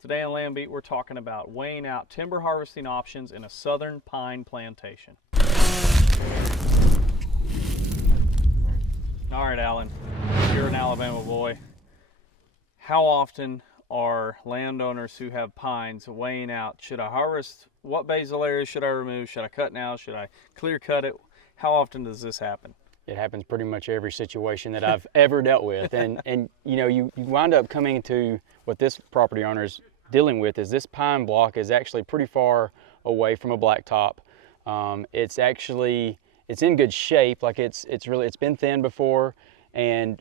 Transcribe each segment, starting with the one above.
Today on LandBeat, we're talking about weighing out timber harvesting options in a southern pine plantation. All right, Alan, you're an Alabama boy. How often are landowners who have pines weighing out, should I harvest? What basal areas should I remove? Should I cut now? Should I clear cut it? How often does this happen? It happens pretty much every situation that I've ever dealt with. And you know, you wind up coming to what this property owner is dealing with is this pine block is actually pretty far away from a blacktop. It's in good shape, like it's been thinned before, and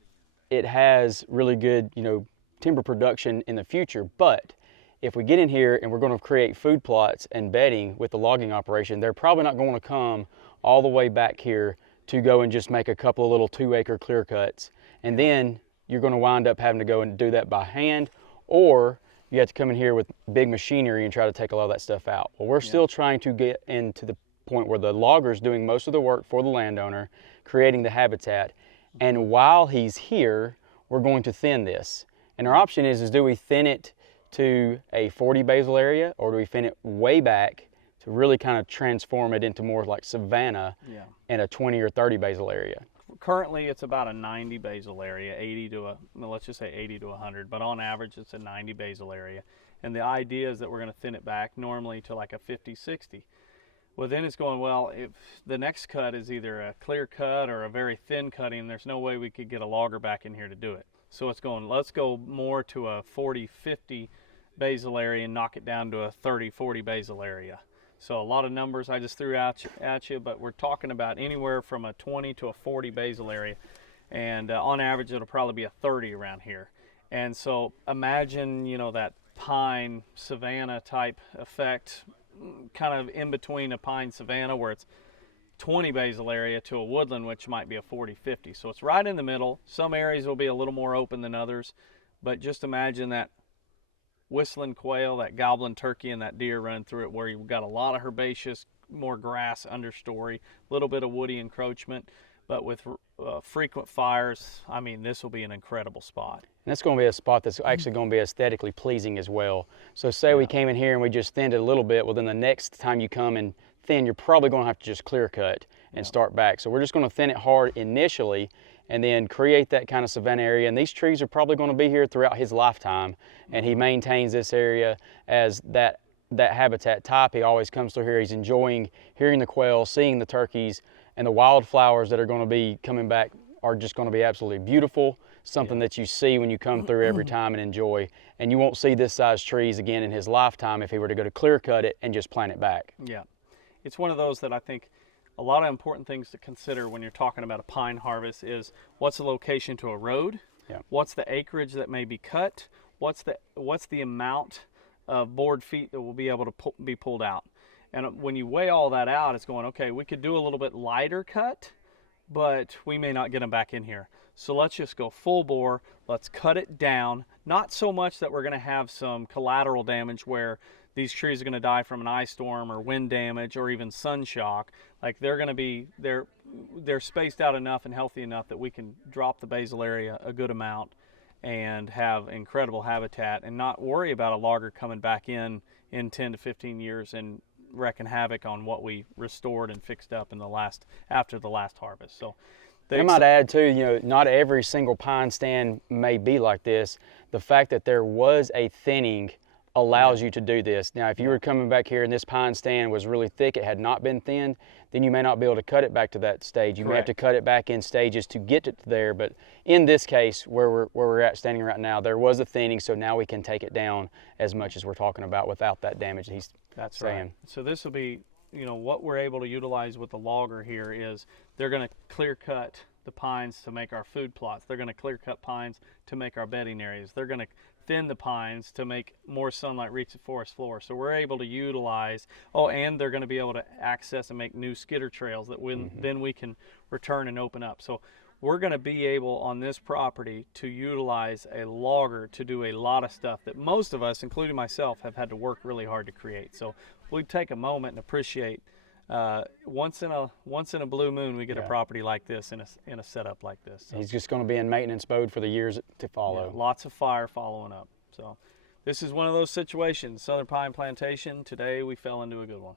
it has really good, you know, timber production in the future. But if we get in here and we're going to create food plots and bedding with the logging operation, they're probably not going to come all the way back here to go and just make a couple of little 2-acre clear cuts. And then you're going to wind up having to go and do that by hand, or you have to come in here with big machinery and try to take a lot of that stuff out. Well, we're still trying to get into the point where the logger's doing most of the work for the landowner, creating the habitat. And while he's here, we're going to thin this. And our option is do we thin it to a 40 basal area, or do we thin it way back to really kind of transform it into more like savanna in a 20 or 30 basal area? Currently, it's about a 90 basal area, 80 to let's just say 80 to 100, but on average, it's a 90 basal area. And the idea is that we're going to thin it back normally to like a 50, 60. Well, then it's going, well, if the next cut is either a clear cut or a very thin cutting, there's no way we could get a logger back in here to do it. So it's going, let's go more to a 40, 50 basal area and knock it down to a 30, 40 basal area. So a lot of numbers I just threw out at you, but we're talking about anywhere from a 20 to a 40 basal area. And on average, it'll probably be a 30 around here. And so imagine, you know, that pine savanna type effect, kind of in between a pine savanna where it's 20 basal area to a woodland, which might be a 40, 50. So it's right in the middle. Some areas will be a little more open than others, but just imagine that whistling quail, that gobbling turkey, and that deer running through it, where you've got a lot of herbaceous, more grass understory, a little bit of woody encroachment, but with frequent fires. I mean, this will be an incredible spot. And that's going to be a spot that's actually going to be aesthetically pleasing as well. So say we came in here and we just thinned it a little bit, well then the next time you come and thin, you're probably going to have to just clear cut and start back. So we're just going to thin it hard initially and then create that kind of savanna area. And these trees are probably going to be here throughout his lifetime, and he maintains this area as that habitat type. He always comes through here. He's enjoying hearing the quail, seeing the turkeys, and the wildflowers that are going to be coming back are just going to be absolutely beautiful. Something that you see when you come through every time and enjoy. And you won't see this size trees again in his lifetime if he were to go to clear cut it and just plant it back. Yeah, it's one of those that I think a lot of important things to consider when you're talking about a pine harvest is what's the location to a road, what's the acreage that may be cut, what's the amount of board feet that will be able to be pulled out. And when you weigh all that out, it's going, okay, we could do a little bit lighter cut, but we may not get them back in here. So let's just go full bore, let's cut it down, not so much that we're gonna have some collateral damage where these trees are gonna die from an ice storm or wind damage or even sun shock. Like they're spaced out enough and healthy enough that we can drop the basal area a good amount and have incredible habitat and not worry about a logger coming back in 10 to 15 years and wrecking havoc on what we restored and fixed up in after the last harvest. So I might add too, you know, not every single pine stand may be like this. The fact that there was a thinning allows you to do this. Now, if you were coming back here and this pine stand was really thick, it had not been thinned, then you may not be able to cut it back to that stage. You may have to cut it back in stages to get it there. But in this case, where we're at standing right now, there was a thinning, so now we can take it down as much as we're talking about without that damage that he's saying. Right. So this will be, you know, what we're able to utilize with the logger here is they're going to clear cut the pines to make our food plots. They're going to clear cut pines to make our bedding areas. They're going to thin the pines to make more sunlight reach the forest floor. So we're able to utilize, and they're going to be able to access and make new skidder trails that then we can return and open up. So we're going to be able on this property to utilize a logger to do a lot of stuff that most of us, including myself, have had to work really hard to create. So we take a moment and appreciate once in a blue moon we get a property like this in a setup like this. So he's just going to be in maintenance mode for the years to follow. Lots of fire following up. So this is one of those situations. Southern Pine Plantation, today we fell into a good one.